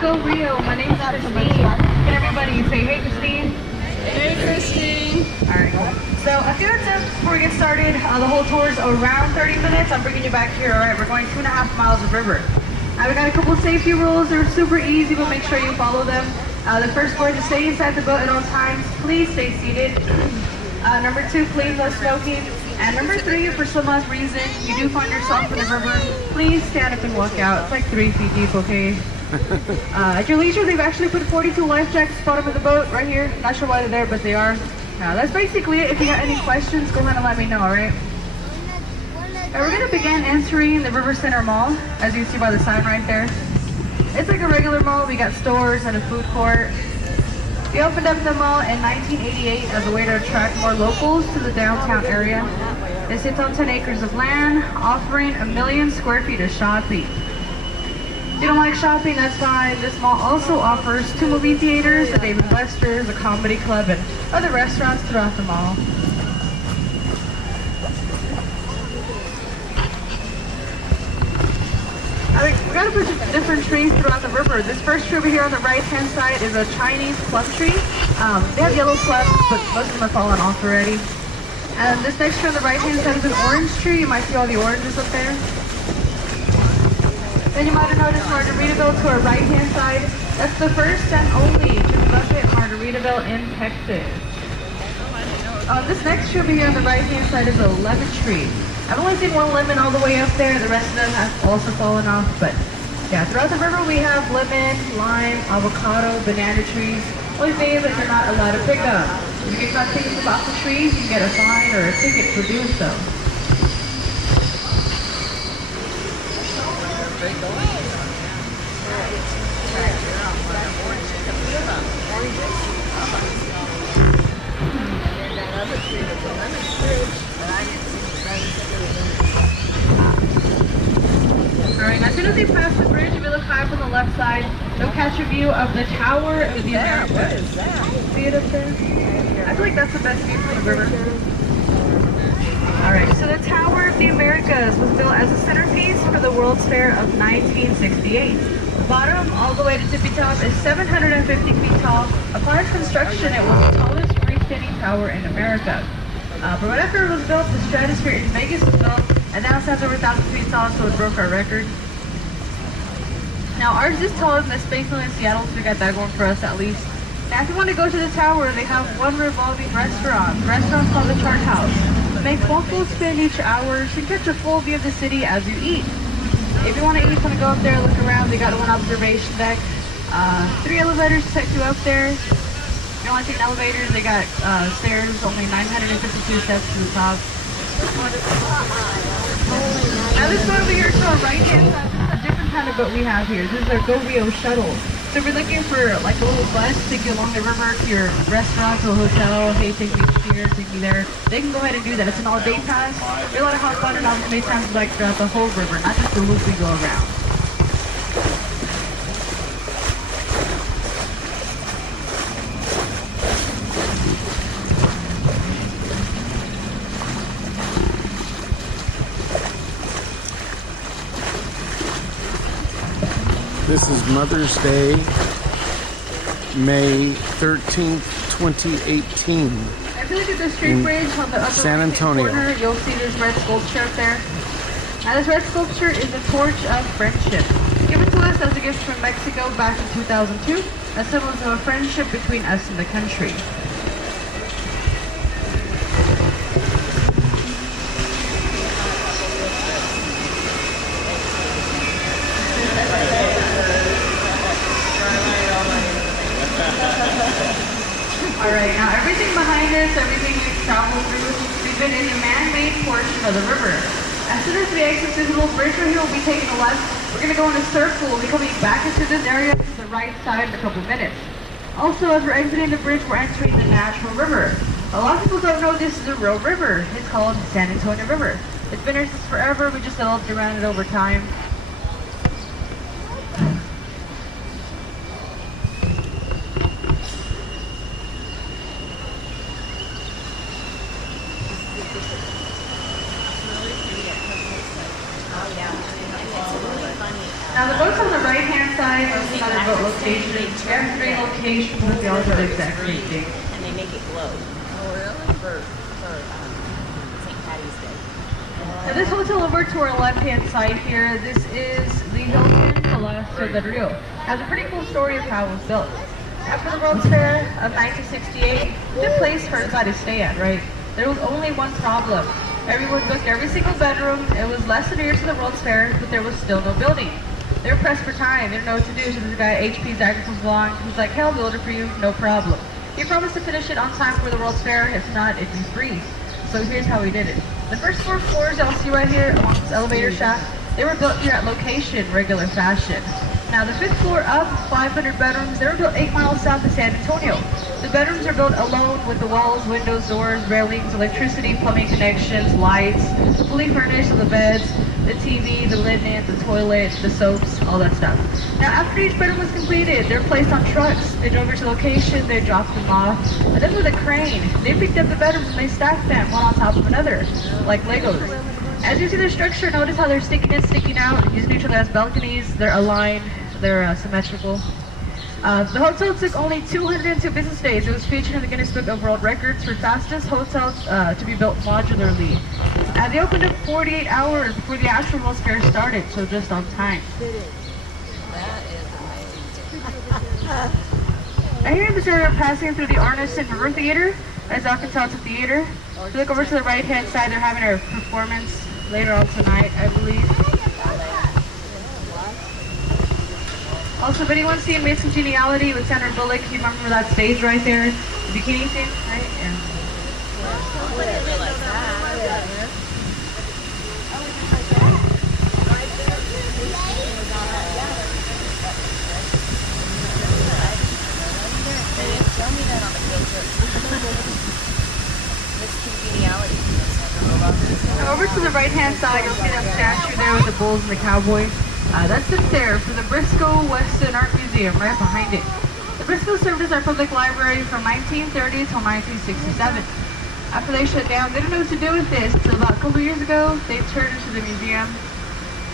Go Rio. My name's Christine. Can everybody say hey, Christine? Hey, Christine. All right, cool. So a few tips before we get started. The whole tour is around 30 minutes. I'm bringing you back here. All right, we're going 2.5 miles of river. We got a couple safety rules. They're super easy, but make sure you follow them. The first one, to stay inside the boat at all times. Please stay seated. Number 2, please no smoking. And number 3, if for some odd reason you do find yourself in the river, please stand up and walk out. It's like 3 feet deep, okay? At your leisure, they've actually put 42 life jackets at the bottom of the boat right here. Not sure why they're there, but they are. That's basically it. If you got any questions, go ahead and let me know, all right? We're going to begin entering the River Center Mall, as you see by the sign right there. It's like a regular mall. We got stores and a food court. We opened up the mall in 1988 as a way to attract more locals to the downtown area. It sits on 10 acres of land, offering 1 million square feet of shopping. If you don't like shopping, that's fine. This mall also offers 2 movie theaters, a Dave & Buster's, a comedy club, and other restaurants throughout the mall. We got a bunch of different trees throughout the river. This first tree over here on the right-hand side is a Chinese plum tree. They have yellow plums, but most of them are fallen off already. And this next tree on the right-hand side is an orange tree. You might see all the oranges up there. Then you might have noticed Margaritaville to our right-hand side. That's the first and only Jimmy Buffett Margaritaville in Texas. This next tree over here on the right-hand side is a lemon tree. I've only seen one lemon all the way up there. The rest of them have also fallen off. But yeah, throughout the river we have lemon, lime, avocado, banana trees. Only thing is that you're not allowed to pick them. If you get caught picking them off the trees, you can get a fine or a ticket for doing so. Alright, as soon as you pass the bridge, if you look high up on the left side, you'll catch a view of the Tower of the Americas. What is that? See it up there? I feel like that's the best view from the river. Alright, so the Tower of the Americas was built as a centerpiece for the World's Fair of 1968. The bottom, all the way to tippy top, is 750 feet tall. Upon its construction, it was the tallest freestanding tower in America. But right after it was built, the Stratosphere in Vegas was built, and now it stands over 1,000 feet tall, so it broke our record. Now ours is taller than the Space Needle in Seattle, so we got that going for us at least. Now if you want to go to the tower, they have one revolving restaurant. The restaurant's called the Chart House. It makes multiple spin each hour, so you can catch a full view of the city as you eat. If you want to eat, want to go up there, look around, they got one observation deck. 3 elevators to take you up there. If you want to take an elevator, they got stairs, only 952 steps to the top. Now this one over here to our right hand side, this is a different kind of boat we have here. This is our Go Rio shuttle. So if you're looking for like a little bus to take you along the river to your restaurant, to a hotel, hey, take me here, take me there, they can go ahead and do that. It's an all-day pass. You're allowed to hop on and off as many times as like throughout the whole river, not just the loop we go around. This is Mother's Day, May 13th, 2018. If you look at the street bridge on the upper San Antonio corner, you'll see this red sculpture up there. Now this red sculpture is the Torch of Friendship. Given to us as a gift from Mexico back in 2002, a symbol of a friendship between us and the country. Alright, now everything behind us, everything we've traveled through, we've been in the man-made portion of the river. As soon as we exit this little bridge right here, we'll be taking a left. We're going to go in a circle. We'll be coming back into this area to the right side in a couple minutes. Also, as we're exiting the bridge, we're entering the natural river. A lot of people don't know this is a real river. It's called San Antonio River. It's been here since forever. We just developed around it over time. Now the boats on the right-hand side, you'll see another boat location. Every location will be all the exact same thing. And they make it glow. Oh, really? For St. Patty's Day. Now this hotel over to our left-hand side here, this is the Hilton Palacio del Rio. Has a pretty cool story of how it was built. After the World's Fair of 1968, the place for everybody to stay at, right? There was only one problem. Everyone booked every single bedroom. It was less than years to the World's Fair, but there was still no building. They were pressed for time. They didn't know what to do. So this guy, HP Zagger, comes along. He's like, hey, I'll build it for you, no problem. He promised to finish it on time for the World's Fair. If not, it'd be free. So here's how he did it. The first 4 floors y'all see right here along this elevator shaft, they were built here at location, regular fashion. Now the 5th floor up, 500 bedrooms, they were built 8 miles south of San Antonio. The bedrooms are built alone with the walls, windows, doors, railings, electricity, plumbing connections, lights, fully furnished with the beds, the TV, the linen, the toilet, the soaps, all that stuff. Now after each bedroom was completed, they're placed on trucks. They drove to location, they dropped them off, and then with a crane, they picked up the bedrooms and they stacked them one on top of another, like Legos. As you see the structure, notice how they're sticking in, sticking out, using each other as balconies, they're aligned, they're symmetrical. The hotel took only 202 business days. It was featured in the Guinness Book of World Records for fastest hotel to be built modularly. They opened up 48 hours before the actual World's Fair started, so just on time. That is amazing. Now here in this area, passing through the Arneson River Theater. As y'all can tell, it's a theater. If you look over to the right-hand side, they're having a performance later on tonight, I believe. Also, if anyone's seen Made Some Geniality with Sandra Bullock, you remember that stage right there? The bikini scene, right? Yeah. I didn't realize that. They didn't tell me that on the field trip. It's congeniality. Now over to the right-hand side, you'll see that statue there with the bulls and the cowboy. That sits there for the Briscoe Weston Art Museum, right behind it. The Briscoe served as our public library from 1930 till 1967. After they shut down, they didn't know what to do with this, so about a couple years ago, they turned it to the museum.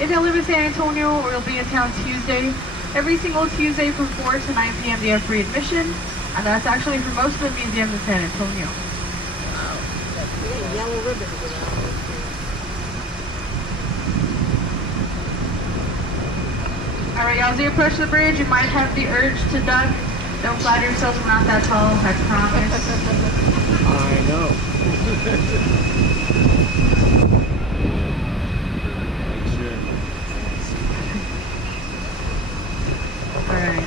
If you live in San Antonio or you'll be in town Tuesday, every single Tuesday from 4 to 9 p.m. they have free admission, and that's actually for most of the museums in San Antonio. Yellow ribbon. Alright, y'all, as you approach the bridge, you might have the urge to duck. Don't flatter yourselves, we're not that tall, I promise. I know. Alright.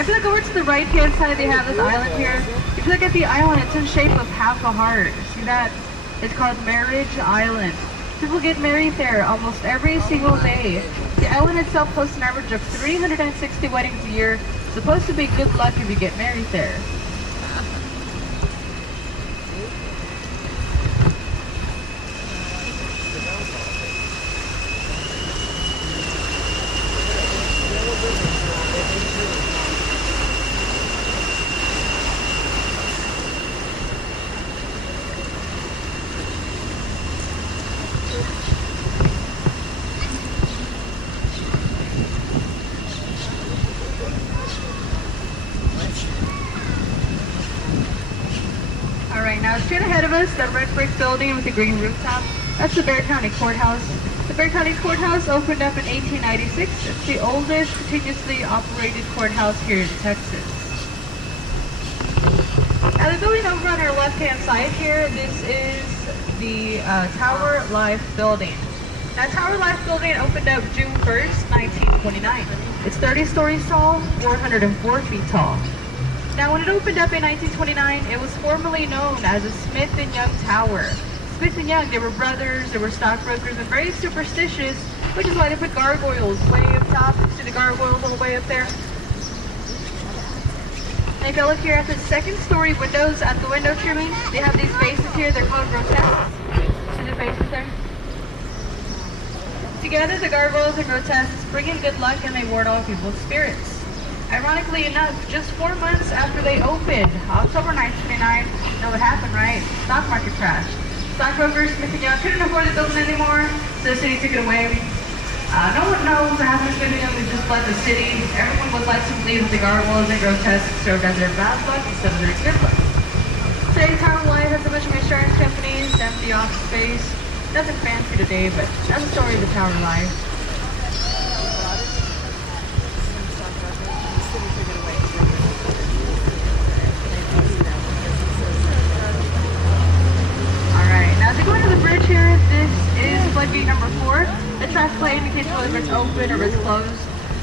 If you look over to the right-hand side, they have this island here. If you look at the island, it's in shape of half a heart. See that? It's called Marriage Island. People get married there almost every single day. The island itself hosts an average of 360 weddings a year. It's supposed to be good luck if you get married there. Now, straight ahead of us, the red brick building with the green rooftop, that's the Bexar County Courthouse. The Bexar County Courthouse opened up in 1896. It's the oldest continuously operated courthouse here in Texas. Now, the building over on our left-hand side here, this is the Tower Life Building. Now, Tower Life Building opened up June 1st, 1929. It's 30 stories tall, 404 feet tall. Now, when it opened up in 1929, it was formerly known as the Smith & Young Tower. Smith & Young, they were brothers, they were stockbrokers, and very superstitious, which is why they put gargoyles way up top. See the gargoyles all the way up there? And if you look here at the second story windows at the window trimming, they have these faces here, they're called grotesques. See the faces there? Together, the gargoyles and grotesques bring in good luck and they ward off evil spirits. Ironically enough, just 4 months after they opened, October 1929, you know what happened, right? Stock market crash. Stockbrokers, Smith & Young couldn't afford the building anymore, so the city took it away. No one knows what happened to them. They just fled the city. Everyone would let them believe that the gargoyles and grotesques served as their bad luck instead of their good luck. Today, Town Life has a bunch of insurance companies, empty office space. Nothing fancy today, but that's the story of the Tower of Life. Alright, now to go into the bridge here, this is floodgate number 4. The traffic light indicates whether it's open or it's closed.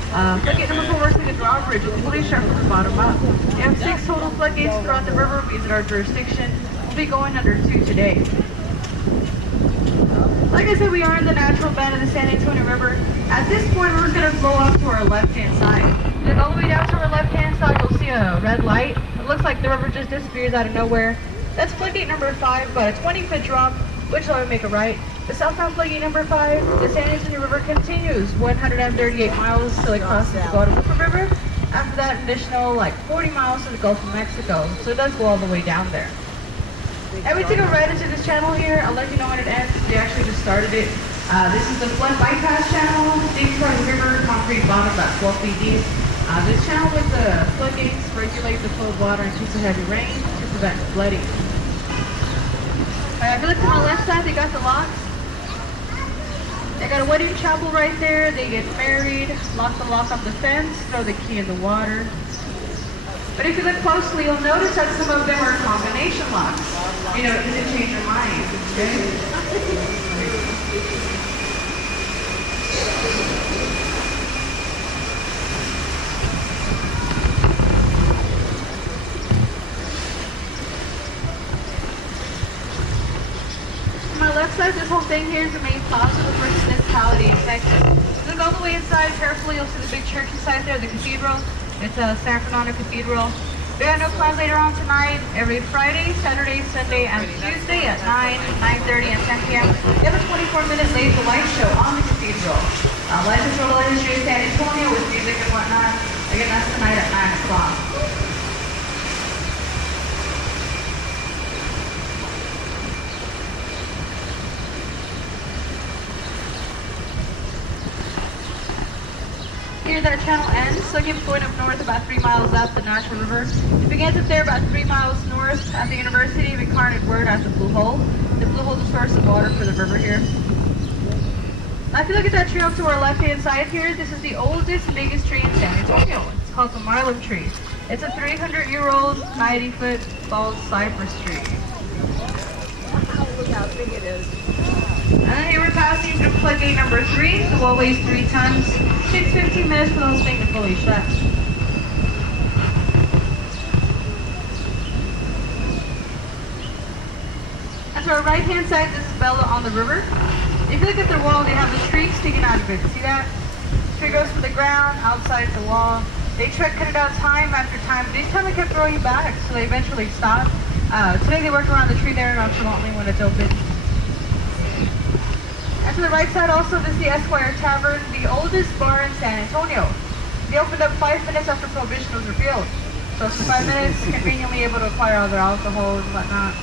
Floodgate number 4 works like a drawbridge with a fully shut from the bottom up. We have 6 total floodgates throughout the river, means that our jurisdiction will be going under 2 today. Like I said, we are in the natural bed of the San Antonio River. At this point, we're going to flow off to our left-hand side. Then all the way down to our left-hand side, you'll see a red light. It looks like the river just disappears out of nowhere. That's floodgate number 5, about a 20-foot drop, which will make a right. The southbound floodgate number 5, the San Antonio River continues 138 miles till it crosses the Guadalupe River. After that, an additional like 40 miles to the Gulf of Mexico. So it does go all the way down there. And we take a right into this channel here. I'll let you know when it ends. We actually just started it. This is the flood bypass channel. Deep part of the river, concrete bottom about 12 feet deep. This channel with the floodgates regulate the flow of water in case of heavy rain to prevent flooding. If you look to my left side, they got the locks. They got a wedding chapel right there. They get married, lock the lock on the fence, throw the key in the water. But if you look closely, you'll notice that some of them are combination locks. You know, it doesn't change your mind. Okay? On my left side, this whole thing here is the main plaza of the first municipality in Texas. Look all the way inside carefully. You'll see the big church inside there, the cathedral. It's a San Fernando Cathedral. We have no plans later on tonight. Every Friday, Saturday, Sunday, and Tuesday at 9, 9:30, and 10 p.m. We have a 24-minute laser light show on the cathedral. Legends or Roller History of San Antonio with music and whatnot. Again, that's tonight at 9 o'clock. Here that channel ends, so keep going up north about 3 miles up the natural river. It begins up there about 3 miles north at the University of Incarnate Word at the Blue Hole. The Blue Hole is the source of water for the river here. Now if you look at that tree up to our left-hand side here, this is the oldest and biggest tree in San Antonio. It's called the Marlin tree. It's a 300-year-old, 90-foot bald cypress tree. Look how big it is. And here we're passing through floodgate number 3. The wall weighs 3 tons. Takes 15 minutes for those things to fully shut. And to our right-hand side, this is Bella on the river. If you look at the wall, they have the tree sticking out of it. See that? The tree goes from the ground, outside the wall. They tried to cut it out time after time, but each time they kept throwing back, so they eventually stopped. Today they worked around the tree there nonchalantly when it's open. And to the right side also, this is the Esquire Tavern, the oldest bar in San Antonio. They opened up 5 minutes after Prohibition was repealed. So for 5 minutes, conveniently able to acquire all their alcohol and whatnot.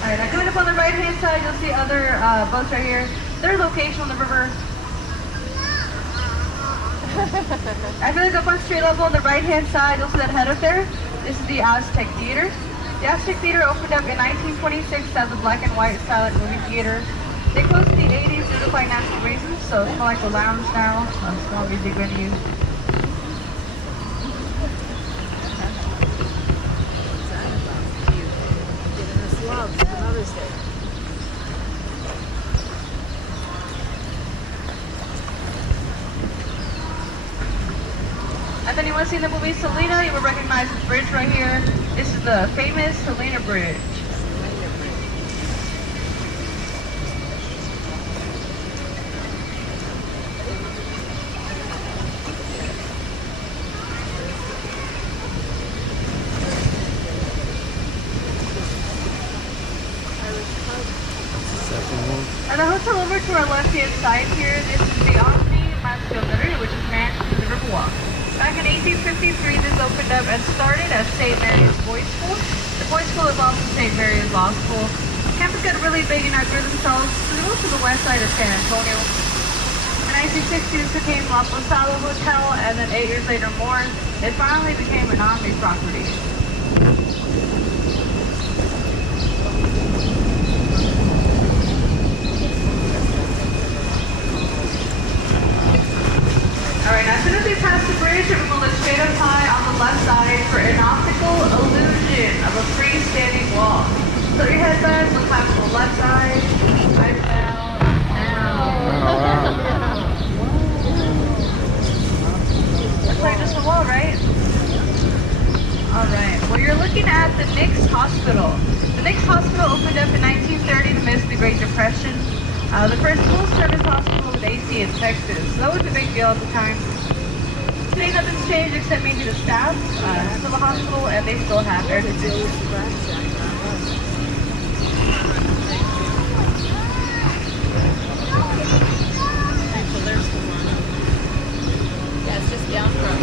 Alright, now coming up on the right hand side, you'll see other boats right here. Their location on the river. I feel like up on street level on the right hand side, you'll see that head up there. This is the Aztec Theater. The Aztec Theater opened up in 1926 as a black and white silent movie theater. They closed in the 80s due to financial reasons, so it's more like a lounge now, a small music venue. If anyone's seen the movie Selena, you will recognize this bridge right here. This is the famous Selena Bridge. And the hotel over to our left-hand side here, this is the Omni Masculinity, which is managed to the Riverwalk. Back in 1853, this opened up and started as St. Mary's Boys' School. The Boys' School is also St. Mary's Law School. Campus got really big and outgrew themselves, so they moved to the west side of San Antonio. In 1960, this became La Posada Hotel, and then 8 years later more, it finally became an Omni property. Alright, as soon as we pass the bridge, we're going to look straight up high on the left side for an optical illusion of a freestanding wall. So your head back, look back to the left side, eyes down, looks like just a wall, right? Alright, well you're looking at the Nix Hospital. The Nix Hospital opened up in 1930 to miss the Great Depression. The first full-service hospital with AC in Texas. So that was a big deal at the time. Today nothing's changed except maybe the staff of the hospital, and they still have air conditioning. So there's the one. Yeah, it's just down from.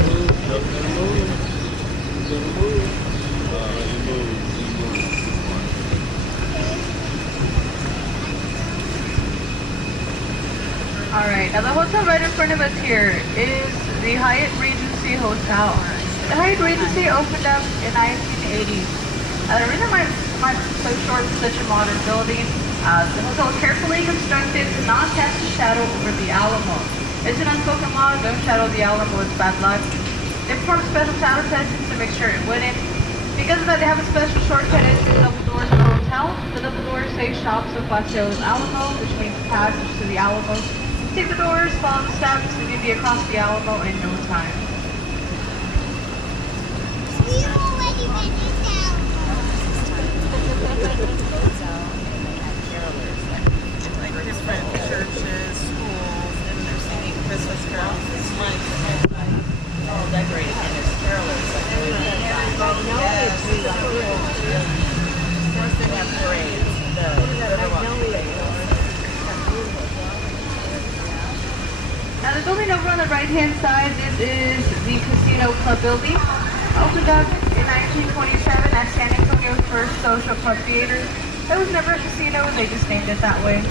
Alright, now the hotel right in front of us here is the Hyatt Regency Hotel. The Hyatt Regency opened up in 1980. The reason why it's so short is such a modern building, the hotel is carefully constructed to not cast a shadow over the Alamo. It's an unspoken law, don't shadow the Alamo, it's bad luck. They performed special shadow testing to make sure it wouldn't. Because of that, they have a special shortcut into the double doors of the hotel. The double doors say shops of Paseos Alamo, which means passage to the Alamo. Take the doors, follow the steps, and you'll be across the Alamo in no time. We've already been in town. Like different churches, schools, and they're singing Christmas carols. It's like all decorated, and there's carolers. Of course, they have parades. The Riverwalk parade. Now the building over on the right-hand side, this is the Casino Club building. Opened up in 1927 as San Antonio's first social club theater. It was never a casino, they just named it that way.